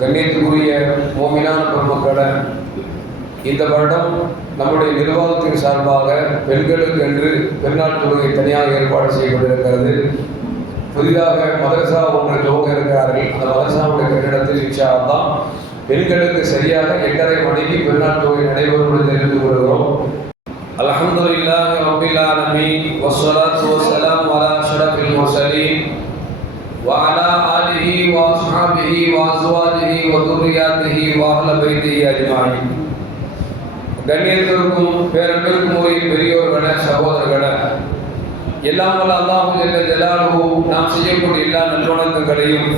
கண்ணியத்துக்குரிய மோமினான பெருமக்களை இந்த வருடம் நம்முடைய நிர்வாகத்தின் சார்பாக பெண்களுக்கு என்று பெருநாள் தொழுகை தனியாக ஏற்பாடு செய்யப்பட்டிருக்கிறது புதிதாக மதரசா ஒன்று துவங்க இருக்கிறார்கள் அந்த மதரசாவுடைய கட்டிடத்தில் இன்ஷா அல்லாஹ் பெண்களுக்கு சரியாக எட்டரை மணிக்கு பெருநாள் தொகை நடைபெறும் என்று தெரிந்து கொள்கிறோம் அல்ஹம்துலில்லாஹி ரப்பில் ஆலமீன் வஸ்ஸலாத்து வஸ்ஸலாமு அலா அஷ்ரஃபில் முர்சலீன் وعلى آله وأصحابه وأزواجه وذرياته وأهل بيته أجمعين கண்ணியத்திற்கும் பேரன்பிற்கும் ஒரு பெரியோர்கள சகோதரர்கள எல்லாம் வல்ல அல்லாஹு ஜல்ல ஜலாலுஹு நாம் செய்யக்கூடிய எல்லா நல்வணக்கங்களையும்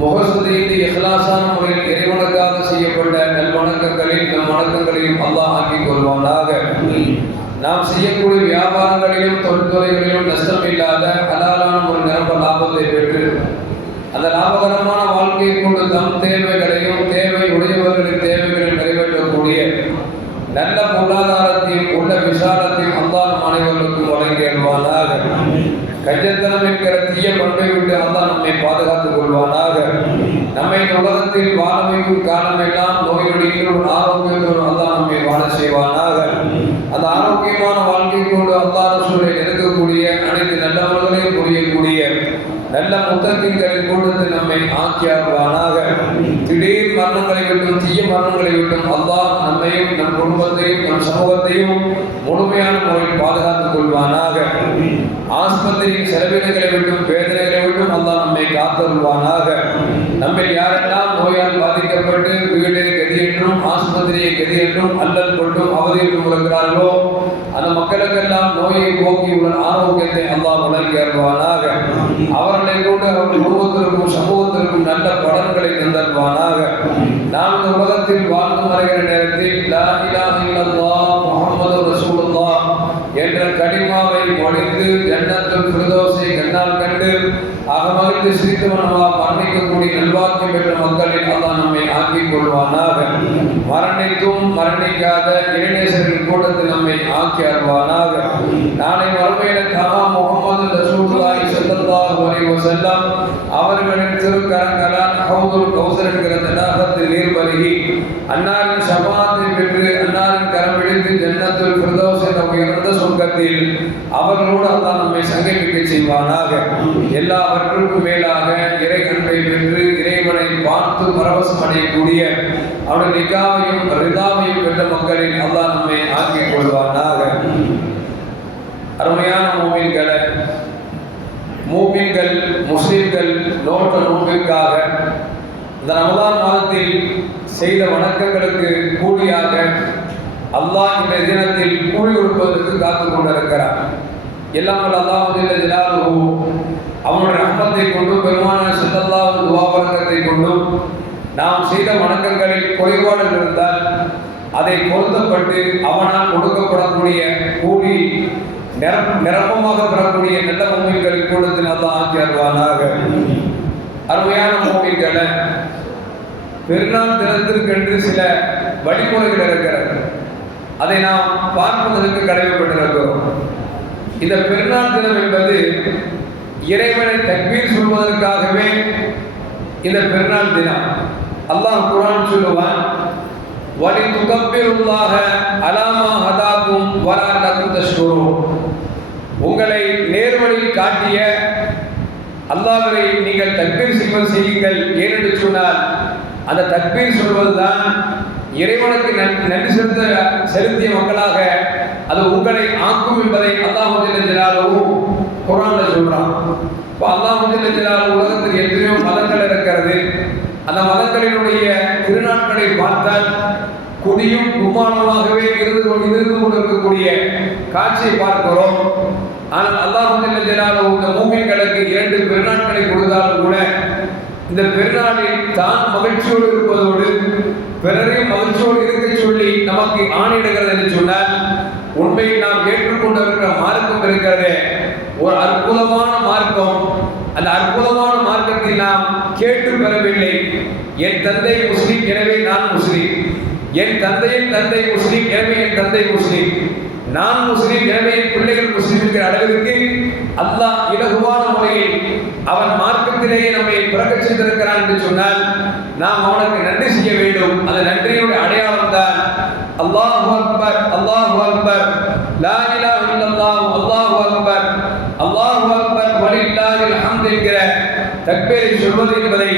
முகசுதியின்றி இஹ்லாசான முறையில் இறைவனுக்காக செய்யப்பட்ட நல்வணக்கங்களில் நம் வணக்கங்களையும் அல்லாஹ் ஆக்கிக் கொள்வானாக நாம் செய்யக்கூடிய வியாபாரங்களிலும் தொழில்துறைகளிலும் நஷ்டம் இல்லாத ஹலாலான ஒரு நிரம்ப லாபத்தை பெற்று அந்த லாபகரமான வாழ்க்கையை கொண்டு தம் தேவைகளையும் தேவை உடையவர்களின் தேவைகளையும் நிறைவேற்றக்கூடிய நல்ல பொருளாதாரத்தையும் உள்ள விசாலத்தையும் அல்லாஹ் அனைவருக்கும் வழங்கி அல்வானாக கஞ்சத்தனம் என்கிற தீய பண்பை விட்டு அல்லாஹ் நம்மை பாதுகாத்துக் கொள்வானாக. நம்மை உலகத்தில் வாழ வைக்கும் காலமெல்லாம் நோய் நொடிகளோடு ஆரோக்கியத்தோடு அல்லாஹ் நம்மை வாழ செய்வானாக. அந்த ஆரோக்கியமான வாழ்க்கை கொண்டு அல்லாஹ் சூழலை இருக்கக்கூடிய அனைத்து நல்லவர்களையும் புரியக்கூடிய நல்ல முத்தத்தின்களின் கூட்டத்தில் நம்மை ஆக்கியாக்குவானாக. திடீர் மரணங்களை விட்டும் தீய மரணங்களை விட்டும் அல்லாஹ் நம்மையும் நம் குடும்பத்தையும் நம் சமூகத்தையும் முழுமையான முறையில் பாதுகாத்துக் கொள்வானாக. ஆஸ்பத்திரியின் செலவினங்களை விட்டும் வேதனைகளை விட்டும் அல்லாஹ் நம்மை காத்தருள்வானாக. நம்மை யாரெல்லாம் நோயால் பாதிக்கப்பட்டு வீடு கதி என்றும் ஆஸ்பத்திரியை கதி என்றும் அல்லல் கொண்டும் அவதியில் உலகிறார்களோ அந்த மக்களுக்கெல்லாம் நோயை போக்கி உள்ள ஆரோக்கியத்தை அல்லா வழங்கி அவர்களை கொண்டு அவர்கள் குடும்பத்திற்கும் சமூகத்திற்கும் நல்ல பலன்களை தந்தல்வானாக நாம் இந்த உலகத்தில் வாழ்ந்து வருகிற நேரத்தில் லா இலாஹ இல்லல்லாஹ் முஹம்மது ரசூலுல்லாஹ் என்ற கடிமாவை மொழிந்து ஜன்னத்துல் ஃபிர்தௌஸை கண்ணால் கண்டு அகமகிழ்ந்து சிரித்து மரணிக்கக்கூடிய நல்வாக்கியம் பெற்ற மக்களில் அல்லாஹ் நம்மை ஆக்கிக் கொள்வானாக. மரணிக்கும் மரணிக்காத இளைஞர்கள் கூட்டத்தில் நம்மை ஆக்கி அருவானாக நாளை மறுமையில தமா முகமது ரசூலுல்லாஹி ஸல்லல்லாஹு அலைஹி வஸல்லம் அவர்களின் திருக்கரங்களால் ஹவுதுல் கௌசர் என்கிற தடாகத்தில் நீர் பருகி அன்னாரின் சபாத்தை பெற்று அன்னாரின் கரம் பிடித்து ஜன்னத்துல் ஃபிர்தௌஸ் என்ற உயர்ந்த அவர்களோடு அல்லா நம்மை சங்கமிக்க செய்வானாக. எல்லாவற்றுக்கும் மேலாக இறை அன்பை இறைவனை பார்த்து பரவசம் அடையக்கூடிய அவருடைய நிகாவையும் ரிதாவையும் பெற்ற மக்களில் அல்லா நம்மை ஆக்கிக் கொள்வானாக. அருமையான மூமின்களை மூமின்கள் முஸ்லிம்கள் நோட்ட நோக்கிற்காக இந்த ரமலான் மாதத்தில் செய்த வணக்கங்களுக்கு கூலியாக அல்லாஹ் இந்த தினத்தில் கூலி கொடுப்பதற்கு காத்து கொண்டிருக்கிறார். எல்லாம் வல்ல அவனுடைய ரஹ்மத்தை கொண்டு பெருமான செல்லல்லாஹ் துவாபரங்கத்தை கொண்டும் நாம் செய்த வணக்கங்களில் குறைபாடுகள் இருந்தால் அதை பொருத்தப்பட்டு அவனால் கொடுக்கப்படக்கூடிய கூலி நிரப்ப நிரப்பமாக பெறக்கூடிய நல்ல மூமின்களின் கூட்டத்தில் அல்லாஹ் ஆக்கி அருவானாக அருமையான மூமின்களை பெருநாள் தினத்திற்கென்று சில வழிமுறைகள் இருக்கிறது. அதை நாம் பார்ப்பதற்கு கடமைப்பட்டிருக்கிறோம். இந்த பெருநாள் தினம் என்பது இறைவனை தக்பீர் சொல்வதற்காகவே இந்த பெருநாள் தினம். அல்லாஹ் குரான் சொல்லுவான் வலி துகப்பிருல்லாக அலாமா ஹதாக்கும் வரா லக்கும் உங்களை நேர்வழியில் காட்டிய அல்லாவரை நீங்கள் தக்பீர் செய்வது செய்யுங்கள் ஏனென்று சொன்னால் அந்த தக்பீர் சொல்வதுதான் இறைவனுக்கு நன்றி செலுத்த செலுத்திய மக்களாக அது உங்களை ஆக்கும் என்பதை அல்லாஹ் ஜலாலும் குரான்ல சொல்றான். இப்போ அல்லாஹ் ஜலாலும் உலகத்தில் எத்தனையோ மதங்கள் இருக்கிறது. அந்த மதங்களினுடைய திருநாட்களை பார்த்தால் குடியும் குமானமாகவே இருந்து கொண்டு இருந்து கொண்டிருக்கக்கூடிய காட்சியை பார்க்கிறோம். ஆனால் அல்லாஹ் ஜலாலும் இந்த மூமின்களுக்கு இரண்டு பெருநாட்களை கொடுத்தாலும் கூட இந்த பெருநாளில் தான் மகிழ்ச்சியோடு இருப்பதோடு பிறரையும் மகிழ்ச்சியோடு இருக்க சொல்லி நமக்கு ஆணையிடுகிறது என்று சொன்னால் உண்மையில் நாம் ஏற்றுக்கொண்டிருக்கிற மார்க்கம் இருக்கிறதே. ஒரு அற்புதமான மார்க்கம். அந்த அற்புதமான மார்க்கத்தை நாம் கேட்டு பெறவில்லை. என் தந்தை முஸ்லீம் எனவே நான் முஸ்லீம். என் தந்தையின் தந்தை முஸ்லீம் எனவே என் தந்தை முஸ்லீம். நான் முஸ்லீம் எனவே பிள்ளைகள் முஸ்லீம் என்கிற அளவிற்கு அல்லாஹ் இலகுவான முறையில் அவன் மார்க்கத்திலேயே நம்மை பிறக்க செய்திருக்கிறான் என்று சொன்னால் நாம் அவனுக்கு நன்றி செய்ய வேண்டும். அந்த நன்றியுடைய அடையாளம் தான் அல்லாஹ் அக்பர் அல்லாஹ் அக்பர். லா இலாஹ இல்லல்லாஹ் அல்லாஹ் அக்பர். அல்லாஹ் அக்பர் வலில்லாஹில் ஹம்த் என்கிற தக்பீரை சொல்வது என்பதை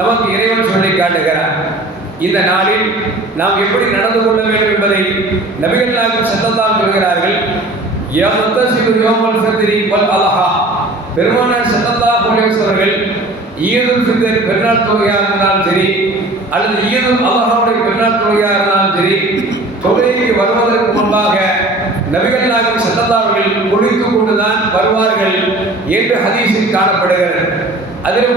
நமக்கு இறைவன் சொல்லி காட்டுகிறார் இந்த நாளில் நாம் எப்படி நடந்து கொள்ள வேண்டும் என்பதை நபிகள் நாயகம் செல்லத்தான் சொல்கிறார்கள். யமத்தசிபு யோமல் ஃபத்ரி வல் அலஹா. பெருமானார் செல்லல்லாஹு அலைஹி அவர்கள் ஈதுல் ஃபித்ர் பெருநாள் தொகையாக இருந்தாலும் சரி அல்லது ஈதுல் அலஹாவுடைய பெருநாள் தொகையாக இருந்தாலும் சரி தொகையை வருவதற்கு முன்பாக நபிகள் நாயகம் செல்லல்லாஹு அவர்கள் குளித்துக் கொண்டுதான் வருவார்கள் என்று ஹதீஸில் காணப்படுகிறது. அதிலும்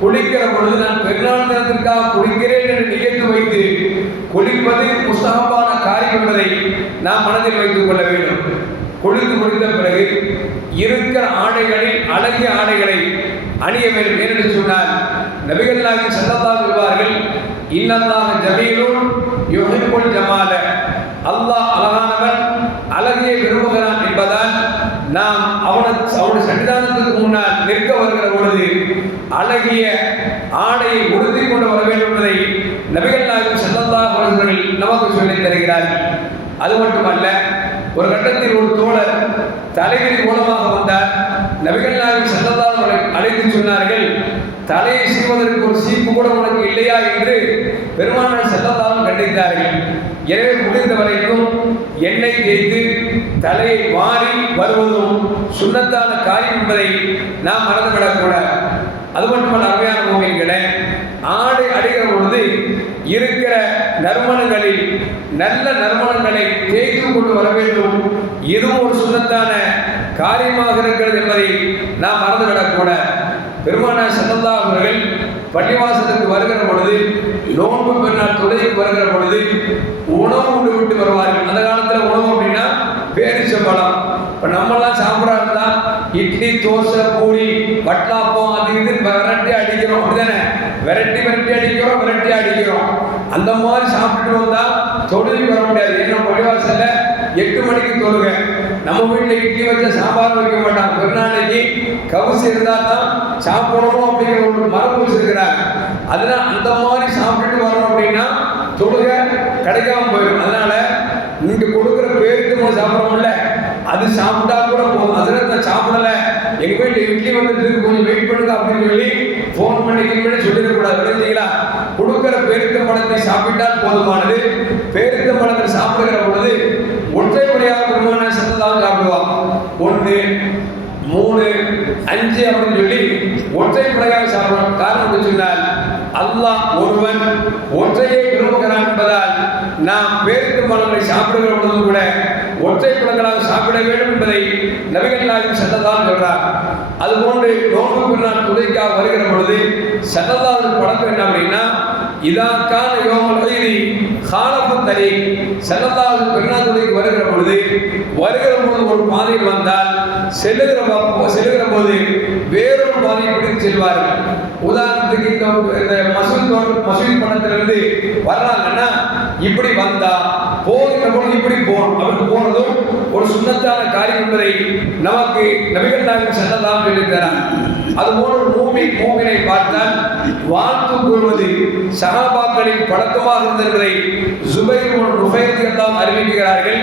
குளிக்கிற பொழுது நான் பெருநாள் தினத்திற்காக குளிக்கிறேன் என்று நிகழ்த்து வைத்து குளிப்பது முஸ்தகமான காரியம் என்பதை நாம் மனதில் வைத்துக் கொள்ள வேண்டும். குளித்து முடித்த பிறகு இருக்கிற ஆடைகளில் அழகிய ஆடைகளை அணிய வேண்டும். ஏனென்று சொன்னால் நபிகள் நாயகி செல்லத்தான் சொல்வார்கள் இல்லல்லாஹ் ஜமீலும் யுஹிப்புல் ஜமால. அல்லாஹ் அழகானவன் அழகியை விரும்புகிறான் என்பதால் நாம் அவனுக்கு அவனுடைய சன்னிதான முன்னால் நிற்க வருகிற பொழுது அழகிய ஆடையை உடுத்தி கொண்டு வர வேண்டும் என்பதை நபிகள் நாயகம் செல்லல்லாஹ் அவர்கள் நமக்கு சொல்லித் தருகிறார்கள் அது மட்டுமல்ல ஒரு கட்டத்தில் ஒரு தோழர் தலைவிரி மூலமாக வந்தார். நபிகள் நாயகம் செல்லல்லாஹ் அவர்களை அழைத்து சொன்னார்கள் தலையை சீவதற்கு ஒரு சீப்பு கூட உனக்கு இல்லையா? என்று பெருமானார் செல்லல்லாலும் கண்டித்தார்கள். எனவே முடிந்த வரைக்கும் எண்ணெய் தேய்த்து தலையை மாறி வருவதும் சுண்ணத்தான காரியம் என்பதை நாம் மறந்துவிடக்கூடாது அது மட்டுமல்ல அருமையான மூமியங்களே ஆடை அடைகிற பொழுது இருக்கிற நறுமணங்களில் நல்ல நறுமணங்களை தேய்த்து கொண்டு வர வேண்டும். இதுவும் ஒரு சுண்ணத்தான காரியமாக இருக்கிறது என்பதை நாம் மறந்துவிடக்கூடாது பெருமானார் சந்தந்தா அவர்கள் பள்ளிவாசலுக்கு வருகிற பொழுது நோன்பு பெருநாள் தொழுகைக்கு வருகிற பொழுது உணவு உண்டு விட்டு வருவார்கள். அந்த காலத்துல உணவு அப்படின்னா பேரிச்சம்பழம் இப்போ நம்மலாம் சாப்பிட்றா இருந்தா இட்லி தோசை பூரி வட்டாப்பம் அது இது விரட்டி அடிக்கிறோம். அப்படிதானே? விரட்டி விரட்டி அடிக்கிறோம் விரட்டி அடிக்கிறோம். அந்த மாதிரி சாப்பிட்டு வந்தா தொழுகை வர முடியாது. ஏன்னா பள்ளிவாசல்ல எட்டு மணிக்கு தொழுகை. நம்ம வீட்டில் இட்லி வச்ச சாம்பார் வைக்க மாட்டான். பெருநாளைக்கு கவுசு இருந்தால் தான் சாப்பிடணும் அப்படிங்கிற ஒரு மரபு வச்சிருக்கிறார். அதனால அந்த மாதிரி சாப்பிட்டுட்டு வரணும் அப்படின்னா தொழுகை கிடைக்காம போயிடும். அதனால நீங்க கொடுக்குற பேருக்கு நம்ம சாப்பிட்றோம்ல அது சாப்பிட்டா கூட போதும். அதில் நான் எங்க வீட்டு இட்லி வந்துட்டு இருக்கு, கொஞ்சம் வெயிட் பண்ணுங்க அப்படின்னு சொல்லி ஃபோன் பண்ணி கிளி பண்ணி சொல்லிடக்கூடாது புரிஞ்சுங்களா கொடுக்குற பேருத்த பழத்தை சாப்பிட்டால் போதுமானது. பேருத்த பழத்தை சாப்பிடுகிற பொழுது ஒற்றை முறையாக பெருமான சத்தத்தான் சாப்பிடுவாங்க ஒன்று மூணு அஞ்சு அப்படின்னு சொல்லி ஒற்றை முறையாக சாப்பிடணும் காரணம் சொன்னால் அல்லாஹ் ஒருவன் ஒற்றையை விரும்புகிறான் என்பதால் நாம் பேருக்கு பழங்களை சாப்பிடுகிற பொழுது கூட ஒற்றை பழங்களாக சாப்பிட வேண்டும் என்பதை நபிகள் நாயகம் சட்டதான் சொல்றார். அதுபோன்று நோன்பு பெருநாள் துணைக்காக வருகிற பொழுது செல்லதாவது பழக்கம் என்ன அப்படின்னா இதா கால யோகம் காலப்பு தனி செல்லதாவது பெருநாள் துணைக்கு வருகிற பொழுது வருகிற பொழுது ஒரு பாதையில் வந்தால் செல்லுகிற செல்லுகிற போது வேறொரு பாதையை பிடித்து செல்வார்கள் உதாரணத்துக்கு இந்த மசூல் தோட்ட- மசூல் பணத்திலிருந்து வர்றாங்கன்னா இப்படி வந்தா போகிற பொழுது இப்படி போகணும். அவருக்கு போனதும் ஒரு சுண்ணத்தான காரியம் என்பதை நமக்கு நபிகள் நாயகம் செல்லலாம் சொல்லித்தரார் அதுபோல ஒரு மூமி மூமினை வாழ்த்து கூறுவது சகாபாக்களின் பழக்கமாக இருந்ததை ஜுபைர் எல்லாம் அறிவிக்கிறார்கள்.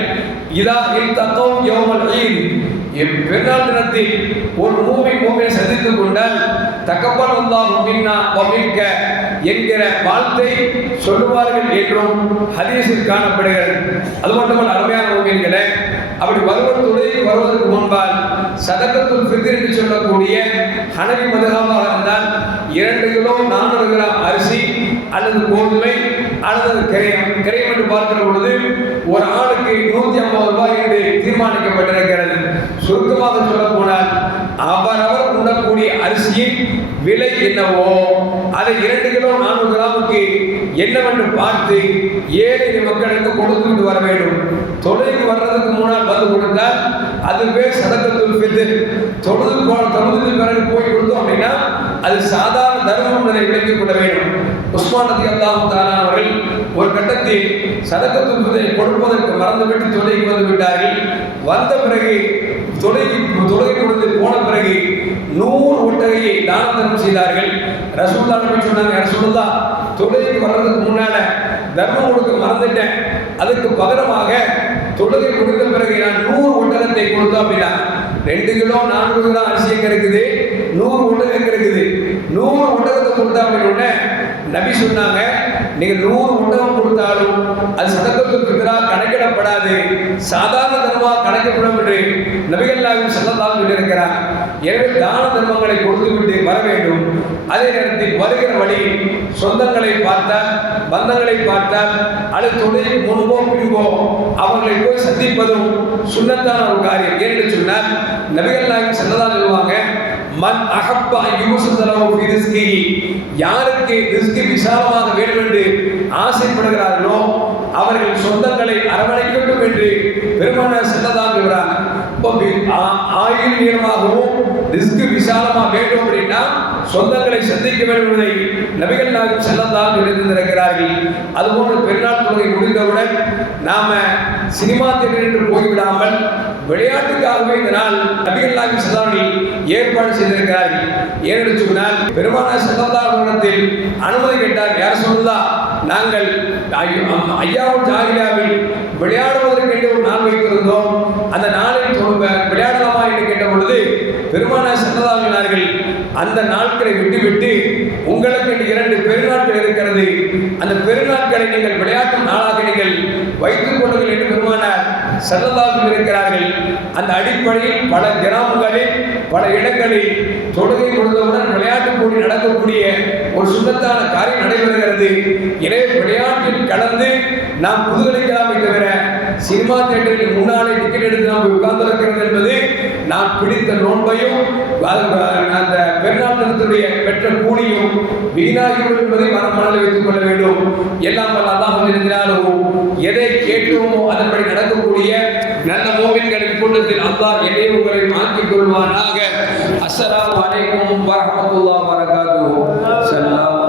இதா இல் தத்தம் யோமல் ஈத். பெருநாள் தினத்தில் ஒரு மூவி மூவியை சந்தித்துக் கொண்டால் தக்கப்பல் வந்தால் மின்னா வமின்க என்கிற வாழ்த்தை சொல்லுவார்கள் என்றும் ஹதீஸில் காணப்படுகிறது. அது மட்டுமல்ல அருமையான மூவியங்களே அப்படி வருவதோடு வருவதற்கு முன்பால் சதக்கத்துல் ஃபித்ர் என்று சொல்லக்கூடிய ஹனவி மதுகாமாக இருந்தால் இரண்டு கிலோ நானூறு கிராம் அரிசி அல்லது கோதுமை அல்லது கிரயம். கிரயம் என்று பார்க்கிற பொழுது ஒரு ஆளுக்கு நூத்தி ஐம்பது ரூபாய் என்று தீர்மானிக்கப்பட்டிருக்கிறது. சுருக்கமாக சொல்ல போனால் அவரவர் உண்ணக்கூடிய அரிசியின் விலை என்னவோ அதை இரண்டு கிலோ நானூறு கிராமுக்கு என்னவென்று பார்த்து ஏழை மக்களுக்கு கொடுத்து விட்டு வர வேண்டும். தொழுகைக்கு வர்றதுக்கு முன்னால் வந்து கொடுத்தால் அது பேர் சதக்கத்துல் பெற்று தொழுது போ- தொழுது பிறகு போய் கொடுத்தோம் அப்படின்னா அது சாதாரண தர்மம் என்பதை விளங்கிக் கொள்ள வேண்டும். உஸ்மான் ரதி அல்லாஹ் அவர்கள் ஒரு கட்டத்தில் சதக்கத்துல் ஃபித்ரை கொடுப்பதற்கு மறந்துவிட்டு தொழுகைக்கு வந்து விட்டார்கள். வந்த பிறகு தொழுகை தொழுகை கொடுத்து போன பிறகு நூறு ஒட்டகையை தான தர்மம் செய்தார்கள். ரசூல்லா சொன்னாங்க ரசூலுல்லா தொழுகைக்கு வர்றதுக்கு முன்னால தர்மம் கொடுக்க மறந்துட்டேன். அதுக்கு பகரமாக தொழுகை கொடுத்த பிறகு நான் நூறு ஒட்டகத்தை கொடுத்தோம் அப்படின்னா ரெண்டு கிலோ நான்கு கிலோ அரிசியை கிடைக்குது நூறு ஒட்டகம் கிடைக்குது. நூறு ஒட்டகத்தை கொடுத்தா அப்படின்னு நபி சொன்னாங்க நீங்கள் நூறு உணவு கொடுத்தாலும் அது சதக்கத்துக்கு எதிராக கணக்கிடப்படாது. சாதாரண தர்மமாக கணக்கப்படும் என்று நபிகள்லாவின் நாயகம் சொல்லலாம் சொல்லியிருக்கிறார். எனவே தான தர்மங்களை கொடுத்துவிட்டு வர வேண்டும். அதே நேரத்தில் வருகிற வழியில் சொந்தங்களை பார்த்தால் பந்தங்களை பார்த்தால் அல்லது தொழில் முன்போ பின்போ அவர்களை போய் சந்திப்பதும் சுண்ணத்தான ஒரு காரியம். ஏன்னு சொன்னால் நபிகள் நாயகம் சொல்லதான் சொல்லுவாங்க மன் அகப்பா யூசுதலவு ரிஸ்கி யாருக்கு ரிஸ்கி விசாலமாக வேண்டும் என்று ஆசைப்படுகிறார்களோ அவர்கள் சொந்தங்களை அரவணைக்கட்டும் என்று பெருமான செல்லதாக இருக்கிறார் இப்போ ஆ- ஆயுள் நீளமாகவும் ரிஸ்க் விசாலமாக வேண்டும் அப்படின்னா சொந்தங்களை சந்திக்க வேண்டும் என்பதை நபிகள் நாயகம் செல்லத்தான் எழுந்திருக்கிறார்கள் அதுபோன்று பெருநாள் தொகை முடிந்தவுடன் நாம சினிமா தியேட்டர் என்று போய்விடாமல் விளையாட்டுக்காகவே இந்த நாள் நபிகள் நாயகம் ஏற்பாடு செய்திருக்கிறார்கள் ஏனென்று சொன்னால் பெருமான செல்லத்தாரிடத்தில் அனுமதி கேட்டார். யார் சொல்லுதா? நாங்கள் ஐயாவும் ஜாகிராவில் விளையாடுவதற்கு ஒரு நாள் வைத்திருந்தோம். அந்த நாளில் தொடங்க விளையாடலாமா என்று கேட்ட பொழுது பெருமான செல்லதாவினார்கள் அந்த நாட்களை விட்டுவிட்டு உங்களுக்கு என்று இரண்டு பெருநாட்கள் இருக்கிறது. அந்த பெருநாட்களை நீங்கள் விளையாட்டு நாளாக நீங்கள் வைத்துக் கொள்ளுங்கள் என்று பெருமான செல்லதாவில் இருக்கிறார்கள் அந்த அடிப்படையில் பல கிராமங்களில் பல இடங்களில் தொழுகை கொடுத்தவுடன் விளையாட்டு போட்டி நடக்கக்கூடிய ஒரு சுத்தத்தான காரியம் நடைபெறுகிறது. எனவே விளையாட்டில் கலந்து நாம் புதுகளிக்கலாமே தவிர சினிமா தேட்டரில் முன்னாலே டிக்கெட் எடுத்து நாம் உட்கார்ந்திருக்கிறது என்பது நான் பிடித்த நோன்பையும் அந்த பெருநாட்டத்தினுடைய பெற்ற கூலியும் வீணாகிவிடும் என்பதை மனம் வைத்துக் கொள்ள வேண்டும். எல்லாம் வல்ல அல்லாஹ் இருந்தாலும் எதை கேட்டோமோ அதன்படி நடக்கக்கூடிய நல்ல மோமின்களின் கூட்டத்தில் அல்லாஹ் எதை உங்களை மாற்றிக் கொள்வானாக. அஸ்ஸலாமு அலைக்கும் வரஹ்மத்துல்லாஹி வரகாத்துஹு ஸல்லல்லாஹு